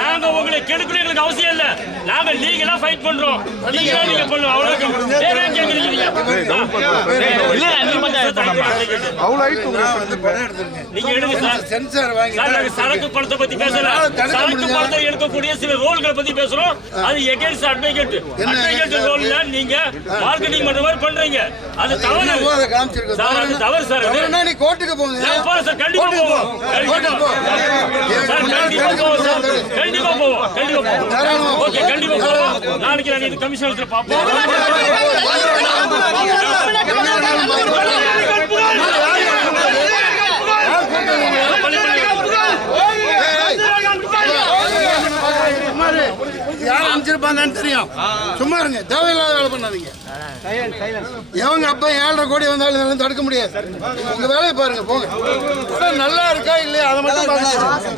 நாங்க உங்களை கெடுக்கணும் எங்களுக்கு அவசியம் இல்ல. நாங்க லீகலா ஃபைட் பண்றோம். லீகலா நீங்க பண்ணுங்க அவ்வளவுதான். வேற ஏன் கேக்குறீங்க நீங்க? இல்ல நீங்க நீங்க எடுங்க சார். சென்சார் வாங்கி சார் சரக்கு பணத்தை பத்தி பேசல. சரக்கு பணத்தை எடுக்கக்கூடிய சில ரோல்களை பத்தி பேசுறோம். அது எகைன்ஸ்ட் அட்வொகேட். அட்வொகேட் ரோல்ல நீங்க மார்க்கெட்டிங் பண்ற மாதிரி பண்றீங்க. அது தவறு. சார் அது தவறு சார். நீ கோர்ட்டுக்கு போங்க. சார் கண்டிப்பா போவோம். கண்டிப்பா போவோம். ஓகே கண்டிப்பா போவோம். நாளைக்கு நான் இது கமிஷனர்ல பாப்போம். யார் அமைச்சிருப்பாங்கன்னு தெரியும். சும்மா இருங்க, தேவையில்லாத வேலை பண்ணாதீங்க. எவங்க அப்ப 7.5 கோடி வந்தாலும் தடுக்க முடியாது. உங்க வேலையை பாருங்க, போங்க. நல்லா இருக்கா இல்லையா அதை மட்டும் பாருங்க.